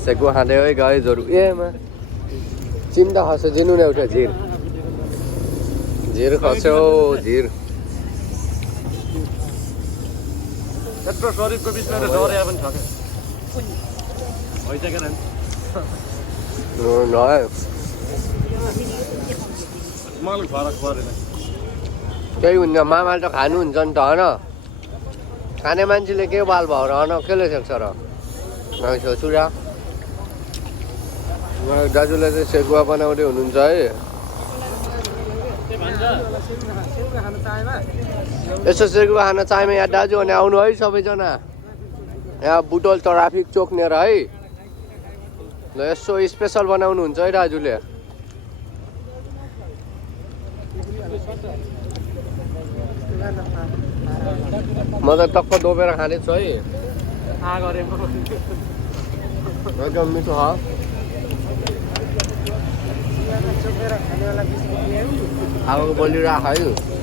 Seiko खाँदै है गाइजहरू एमा चिम्टा खस्यो दिनु न एउटा झिर झिर खस्यो झिर यत्रो शरीरको बिचमा डरे पनि छ मलाई फरक परेन त्यही हुन्छ मामाले त खानुहुन्छ नि त होइन खाने मान्छेले के बाल भयो र होइन केले सक्छ र सोच्छु र दाजुले चाहिँ सेकुवा बनाउँदै हुनुहुन्छ है यसो सेकुवा खान चाहेमा यहाँ दाजु भने आउनु है सबैजना यहाँ बुटोल ट्राफिक चोकनेर है ल यसो स्पेसल बनाउनुहुन्छ है दाजुले म त टक्क डोबेर खानेछु है एकदम मिठो हो आगोको बलिरहेको है